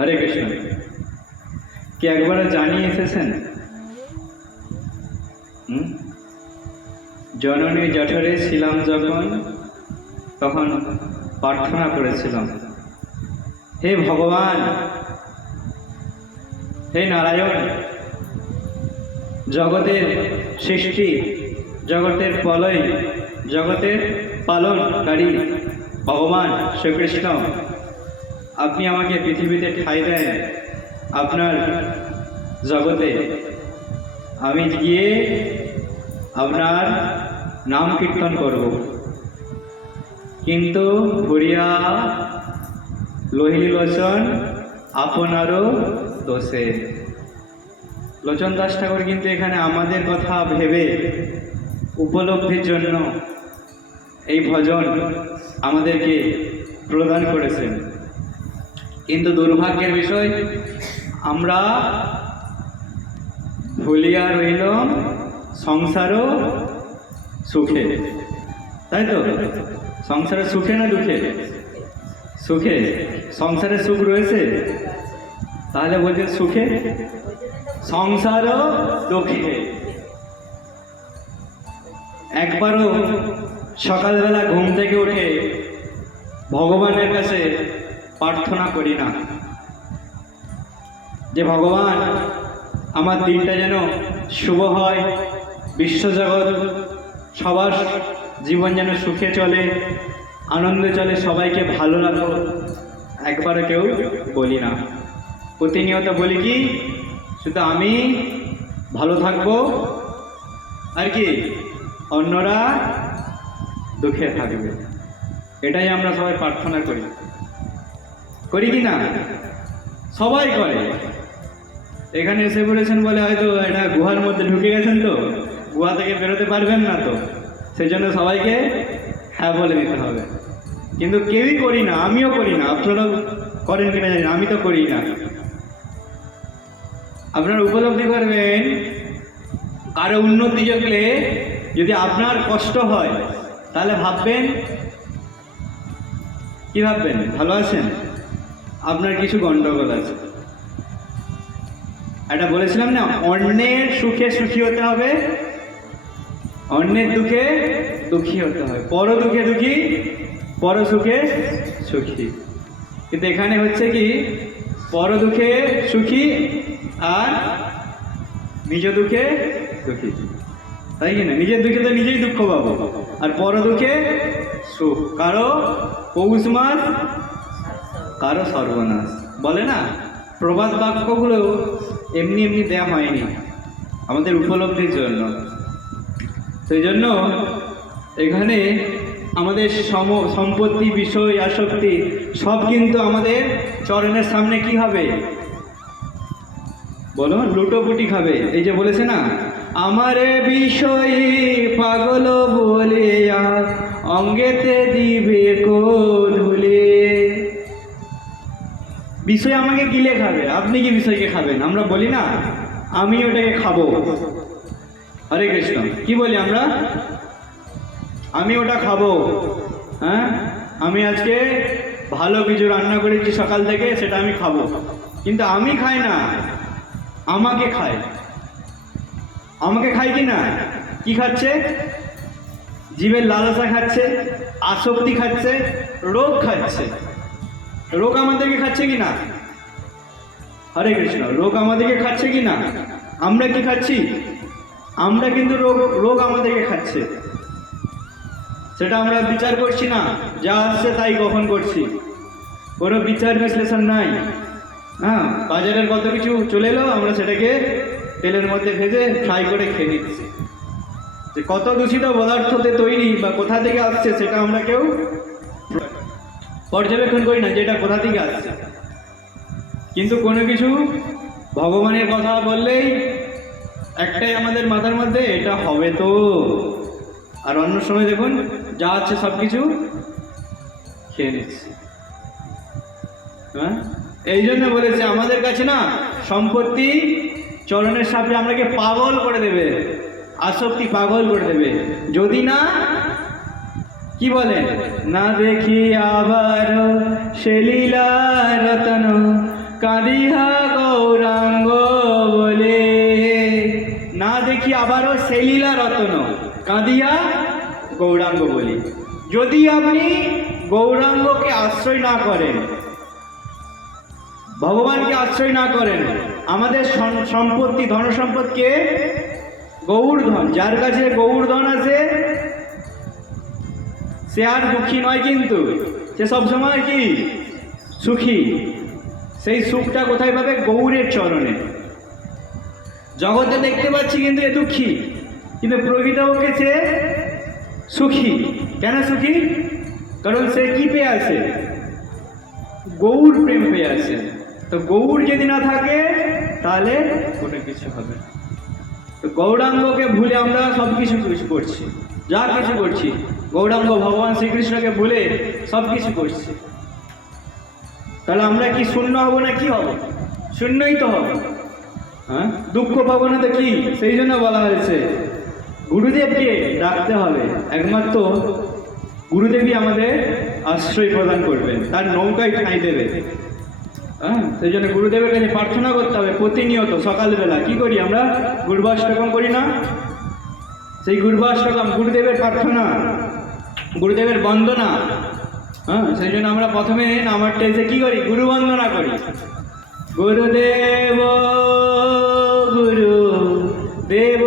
হরে কৃষ্ণ। কি একবার জানিয়ে এসেছেন? জননী জঠরে ছিলাম যখন, তখন প্রার্থনা করেছিলাম, হে ভগবান, হে নারায়ণ, জগতের সৃষ্টি, জগতের প্রলয়, জগতের পালনকারী ভগবান শ্রীকৃষ্ণ, আপনি আমাকে পৃথিবীতে ঠাঁই দেন আপনার জগতে। আমি গিয়ে আপনার নাম কীর্তন করব, কিন্তু ভরিয়া লহিলি লোচন আপনারও দোষে। লোচন দাস ঠাকুর কিন্তু এখানে আমাদের কথা ভেবে উপলব্ধির জন্য এই ভজন আমাদেরকে প্রদান করেছেন। কিন্তু দুর্ভাগ্যের বিষয়, আমরা ভুলিয়া রইলাম সংসারও সুখে। তাই তো? সংসারে সুখে না দুঃখে? সুখে। সংসারে সুখ রয়েছে, তাহলে বলছে সুখে, সংসারও দুঃখে। একবারও সকালবেলা ঘুম থেকে উঠে ভগবানের কাছে প্রার্থনা করি না যে ভগবান আমার দিনটা যেন শুভ হয়, বিশ্বজগৎ সবার জীবন যেন সুখে চলে, আনন্দে চলে, সবাইকে ভালো লাগো। একবারও কেউ বলি না। প্রতিনিয়ত বলি কি, শুধু আমি ভালো থাকবো আর কি অন্যরা দুঃখে থাকবে। এটাই আমরা সবাই প্রার্থনা করি, করি কি না? সবাই করে। এখানে এসে পড়েছেন বলে হয়তো এটা গুহার মধ্যে ঢুকে গেছেন, তো গুহা থেকে বেরোতে পারবেন না, তো সেই জন্য সবাইকে হ্যাঁ বলে দিতে হবে। কিন্তু কেউই করি না, আমিও করি না। আপনারাও করেন কিনা জানি না, আমি তো করি না। আপনারা উপলব্ধি করবেন, কারো উন্নতি দেখলে যদি আপনার কষ্ট হয়, তাহলে ভাববেন কি ভাববেন? ভালো আছেন, আপনার কিছু গন্ডগোল আছে। এটা বলেছিলাম না, অন্যের সুখে সুখী হতে হবে, অন্যের দুঃখে দুঃখী হতে হয়। পর দুঃখে দুঃখী, পর সুখে সুখী। কিন্তু এখানে হচ্ছে কি, পর দুঃখে সুখী আর নিজ দুঃখে দুঃখী, তাই কি না? নিজের দুঃখে তো নিজেই দুঃখ পাবো, আর পর দুঃখে সুখ। কারো পৌষ মাস, কারো সর্বনাশ। বলে না, প্রবাদ বাক্যগুলো এমনি এমনি দেওয়া হয়নি, আমাদের উপলব্ধির জন্য। সেই জন্য এখানে আমাদের সম্পত্তি, বিষয়, আসক্তি সব কিন্তু আমাদের চরণের সামনে কি হবে বলো? লুটোপুটি খাবে। এই যে বলেছে না, আমারে বিষয়ে পাগল বলে আর অঙ্গেতে দিবে কোধুলে। বিষয় আমাকে গিলে খাবে। আপনি কি বিষয়কে খাবেন? আমরা বলি না, আমি ওটাকে খাবো। হরে কৃষ্ণ। কি বলি আমরা? আমি ওটা খাবো। হ্যাঁ, আমি আজকে ভালো কিছু রান্না করেছি সকাল থেকে, সেটা আমি খাবো। কিন্তু আমি খাই না, আমাকে খায়। আমাকে খাই কি না? কি খাচ্ছে? জীবের লালসা খাচ্ছে, আসক্তি খাচ্ছে, রোগ খাচ্ছে। রোগ আমাদেরকে খাচ্ছে কি না? হরে কৃষ্ণ। রোগ আমাদেরকে খাচ্ছে কি না? আমরা কি খাচ্ছি? আমরা কিন্তু রোগ আমাদেরকে খাচ্ছে। সেটা আমরা বিচার করছি না, যা আসছে তাই গ্রহণ করছি, কোনো বিচার বিশ্লেষণ নাই। হ্যাঁ, বাজারের কত কিছু চলে এলো, আমরা সেটাকে তেলের মধ্যে ভেজে ফ্রাই করে খেয়ে নিচ্ছি। যে কত দূষিত পদার্থতে তৈরি বা কোথা থেকে আসছে সেটা আমরা কেউ পর্যবেক্ষণ করি না, যেটা কোথা থেকে আসছে। কিন্তু কোনো কিছু ভগবানের কথা বললেই একটাই আমাদের মাথার মধ্যে, এটা হবে তো। আর অন্য সময় দেখুন, যা আছে সব কিছু খেয়ে নিচ্ছে। হ্যাঁ, এই জন্য বলেছে আমাদের কাছে না সম্পত্তি চরণের সামনে আপনাকে পাগল করে দেবে, আসক্তি পাগল করে দেবে। যদি না, কি বলেন, না দেখি আবার সে লীলা রতন কাঁদিহা গৌরাঙ্গ বলে, না দেখি আবারও সেলিলা রতন, কাঁদিয়া গৌরাঙ্গ বলি। যদি আপনি গৌরাঙ্গকে আশ্রয় না করেন, ভগবানকে আশ্রয় না করেন, আমাদের সম্পত্তি ধন সম্পদকে গৌরধন, যার কাছে গৌরধন আছে সে আর দুঃখী নয়, কিন্তু সে সবসময় কি সুখী। সেই সুখটা কোথায় পাবে? গৌরের চরণে। জগতে দেখতে পাচ্ছি কিন্তু এ দুঃখী, কিন্তু প্রকৃতপক্ষে সে সুখী। কেন সুখী? কারণ সে কি পেয়ে আছে? গৌর প্রেম পেয়ে আছে। তো গৌর যদি না থাকে তাহলে কোনো কিছু হবে না। তো গৌরাঙ্গকে ভুলে আমরা সব কিছু করছি, যা কিছু করছি গৌরাঙ্গ ভগবান শ্রীকৃষ্ণকে ভুলে সব কিছু করছি। তাহলে আমরা কি শূন্য হব না কি হব? শূন্যই তো হব। হ্যাঁ, দুঃখ পাবো না তো কি? সেই জন্য বলা হয়েছে গুরুদেবকে ডাকতে হবে। একমাত্র গুরুদেবই আমাদের আশ্রয় প্রদান করবেন, তার নৌকায় ঠাঁই দেবে। হ্যাঁ, সেই জন্য গুরুদেবের কাছে প্রার্থনা করতে হবে প্রতিনিয়ত। সকালবেলা কি করি আমরা? গুরুবাষ্টকম করি না? সেই গুরুবাষ্টকম গুরুদেবের প্রার্থনা, গুরুদেবের বন্দনা। হ্যাঁ, সেই জন্য আমরা প্রথমে আমার টেজে কি করি? গুরু বন্দনা করি। গুরুদেব গুরুদেব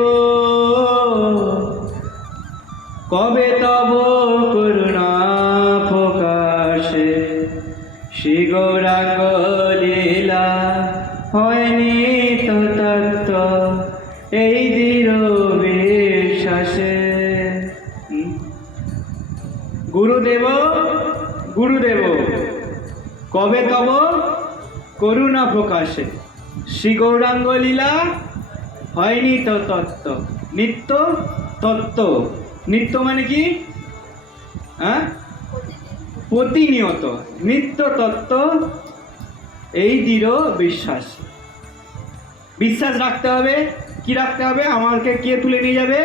কবে তব করুণা প্রকাশে, শ্রী গৌরাঙ্গ লীলা হয়নি তো তত্ত্ব এই দৃঢ় বিশ্বাসে। গুরুদেব গুরুদেব কবে তব করুণা প্রকাশে, শ্রী গৌরাঙ্গ লীলা হয়নি তো তত্ত্ব। নিত্য তত্ত্ব, নিত্য মানে কি? হ্যাঁ, প্রতিনিয়ত নিত্য তত্ত্ব এই দৃঢ় বিশ্বাস। বিশ্বাস রাখতে হবে। কি রাখতে হবে? আমাকে কে তুলে নিয়ে যাবে?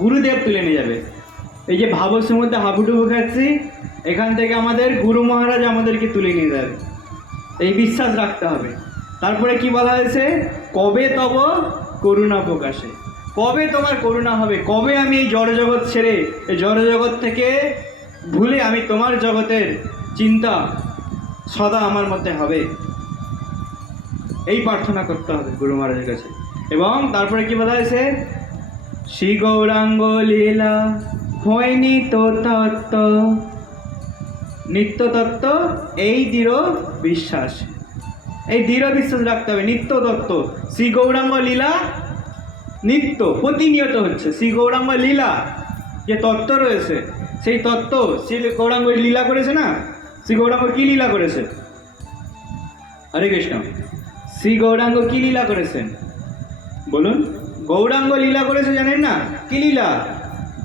গুরুদেব তুলে নিয়ে যাবে। এই যে ভাবসের মধ্যে হাবুডুবু খাচ্ছি, এখান থেকে আমাদের গুরু মহারাজ আমাদেরকে তুলে নিয়ে যাবে। এই বিশ্বাস রাখতে হবে। তারপরে কি বলা হয়েছে? কবে তব করুণা প্রকাশে, কবে তোমার করুণা হবে? কবে আমি এই জড়জগৎ ছেড়ে, এই জড়জগৎ থেকে ভুলে আমি তোমার জগতের চিন্তা সদা আমার মধ্যে হবে? এই প্রার্থনা করতে হবে গুরু মহারাজের কাছে। এবং তারপরে কি বলা হয়েছে? শ্রী গৌরাঙ্গ লীলা হয়নি তো তত্ত্ব, নিত্য তত্ত্ব এই দৃঢ় বিশ্বাস। এই দৃঢ় বিশ্বাস রাখতে হবে। নিত্য তত্ত্ব, শ্রী গৌরাঙ্গ লীলা নিত্য প্রতিনিয়ত হচ্ছে। শ্রী গৌরাঙ্গ লীলা যে তত্ত্ব রয়েছে, সেই তত্ত্ব শ্রী গৌরাঙ্গ লীলা করেছে না? শ্রী গৌরাঙ্গ কি লীলা করেছে? হরে কৃষ্ণ। শ্রী গৌরাঙ্গ কি লীলা করেছেন বলুন? গৌরাঙ্গ লীলা করেছে, জানেন না? কি লীলা?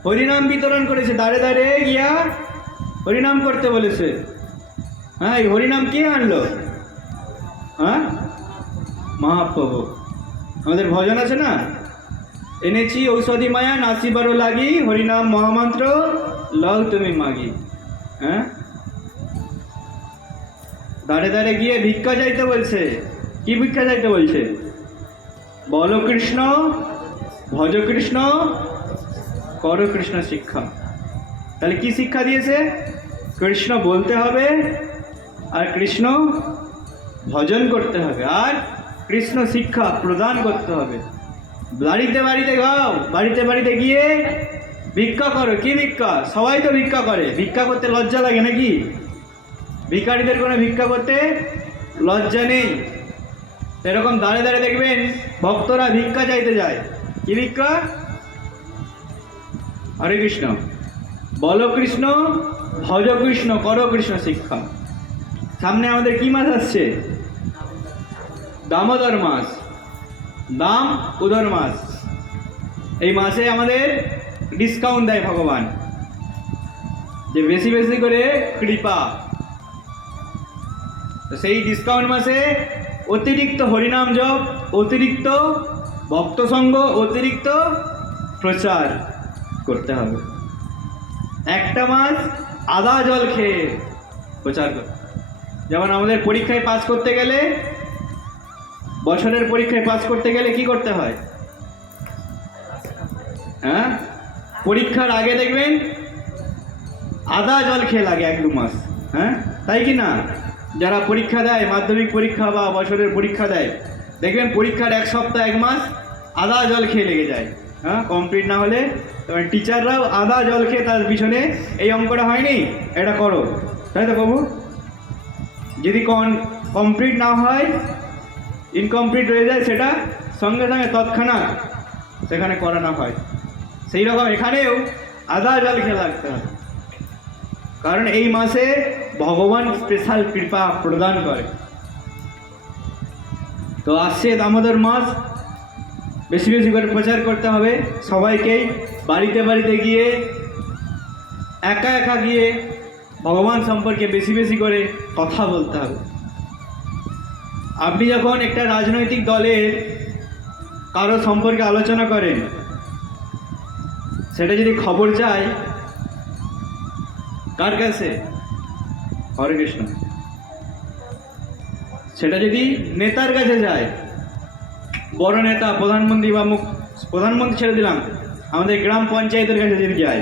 হরিনাম বিতরণ করেছে। দাঁড়ে দাঁড়ে গিয়া হরিনাম করতে বলেছে। হ্যাঁ, এই হরিনাম কে আনলো? হ্যাঁ, মহাপ্রভু। আমাদের ভজন আছে না? এনেছি ঔষধি মায়া নাচিবারও লাগি, হরিনাম মহামন্ত্র লও তুমি মাগি। হ্যাঁ, দাঁড়ে দাঁড়ে গিয়ে ভিক্ষা চাইতে বলছে। কি ভিক্ষা চাইতে বলছে? বলো কৃষ্ণ, ভজ কৃষ্ণ, করো কৃষ্ণ শিক্ষা। তাহলে কি শিক্ষা দিয়েছে? কৃষ্ণ বলতে হবে, আর কৃষ্ণ ভজন করতে হবে, আর কৃষ্ণ শিক্ষা প্রদান করতে হবে। বাড়িতে বাড়িতে গাও, বাড়িতে বাড়িতে গিয়ে ভিক্ষা করো। কি ভিক্ষা? সবাই তো ভিক্ষা করে। ভিক্ষা করতে লজ্জা লাগে নাকি? ভিখারিদের কোনো ভিক্ষা করতে লজ্জা নেই। এরকম দাঁড়ে দাঁড়ে দেখবেন ভক্তরা ভিক্ষা চাইতে যায়। কি ভিক্ষা? হরে কৃষ্ণ, বলো কৃষ্ণ, ভজ কৃষ্ণ, করো কৃষ্ণ শিক্ষা। সামনে আমাদের কি মাস আসছে? দামোদর মাস, দাম উদর মাস। এই মাসে আমাদের ডিসকাউন্ট দেয় ভগবান, যে বেশি বেশি করে কৃপা। সেই ডিসকাউন্ট মাসে অতিরিক্ত হরিনাম জপ, অতিরিক্ত ভক্ত সঙ্গ, অতিরিক্ত প্রচার করতে হবে। একটা মাস আদা জল খেয়ে প্রচার করতে। যেমন আমাদের পরীক্ষায় পাস করতে গেলে, বছরের পরীক্ষায় পাস করতে গেলে কি করতে হয়? হ্যাঁ, পরীক্ষার আগে দেখবেন আদা জল খেয়ে লাগে 1-2 মাস। হ্যাঁ, তাই কি না? যারা পরীক্ষা দেয়, মাধ্যমিক পরীক্ষা বা বছরের পরীক্ষা দেয়, দেখবেন পরীক্ষার 1 সপ্তাহ 1 মাস আদা জল খেয়ে লেগে যায়। হ্যাঁ, কমপ্লিট না হলে টিচাররাও আদা জল খেয়ে তার পিছনে এই অঙ্কটা হয়নি, এটা করো, তাই তো বাবু? যদি কমপ্লিট না হয়, ইনকমপ্লিট হয়ে যায়, সেটা সঙ্গে সঙ্গে তৎক্ষণাৎ সেখানে করানো হয়। সেই রকম এখানেও আদা জল খেয়ে লাগতে হবে, কারণ এই মাসে ভগবান স্পেশাল কৃপা প্রদান করে। তো আসছে দামোদর মাস, বেশি বেশি করে প্রচার করতে হবে সবাইকেই। বাড়িতে বাড়িতে গিয়ে, একা একা গিয়ে ভগবান সম্পর্কে বেশি বেশি করে কথা বলতে হবে। আপনি যখন একটা রাজনৈতিক দলের কারো সম্পর্কে আলোচনা করেন, সেটা যদি খবর যায় কার কাছে? হরে কৃষ্ণ। সেটা যদি নেতার কাছে যায়, বড় নেতা, প্রধানমন্ত্রী বা প্রধানমন্ত্রী ছেড়ে দিলাম, আমাদের গ্রাম পঞ্চায়েতের কাছে যদি যায়,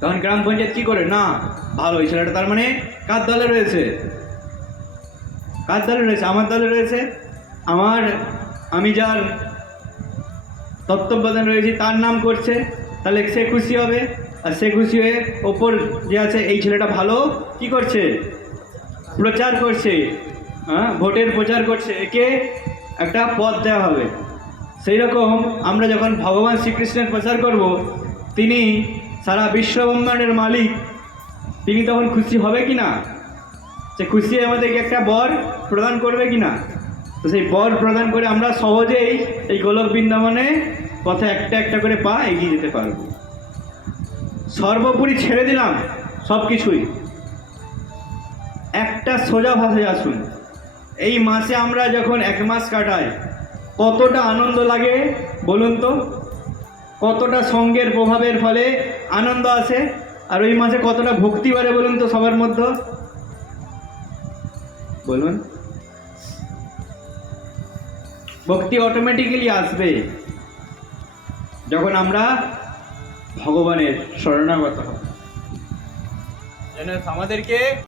তখন গ্রাম পঞ্চায়েত কি করে? না, ভালো, এই ছেলেটা তার মানে কার দলে রয়েছে? কার দলে রয়েছে? আমার দলে রয়েছে। আমি যার তত্ত্বাবধানে রয়েছি তার নাম করছে, তাহলে সে খুশি হবে। আর সে খুশি হয়ে ওপর যে আছে, এই ছেলেটা ভালো কি করছে? প্রচার করছে, হ্যাঁ, ভোটের প্রচার করছে, একে একটা পদ দেওয়া হবে। সেই রকম আমরা যখন ভগবান শ্রীকৃষ্ণের প্রচার করব, তিনি সারা বিশ্ব ব্রহ্মাণ্ডের মালিক, তিনি তখন খুশি হবে কি না? সে খুশি হয়ে আমাদেরকে একটা বর প্রদান করবে কি না? তো সেই বর প্রদান করে আমরা সহজেই এই গোলক বৃন্দাবনে পথে একটা একটা করে পা এগিয়ে যেতে পারব। সর্বোপরি ছেড়ে দিলাম সব কিছুই, একটা সোজা ভাষায় আসুন। এই মাসে আমরা যখন 1 মাস কাটাই, কতটা আনন্দ লাগে বলুন তো? কতটা সঙ্গের প্রভাবের ফলে আনন্দ আসে, আর ওই মাসে কতটা ভক্তি বাড়ে বলুন তো সবার মধ্যে? বলুন। ভক্তি অটোমেটিক্যালি আসবে যখন আমরা ভগবানের শরণাগত হব। আমাদেরকে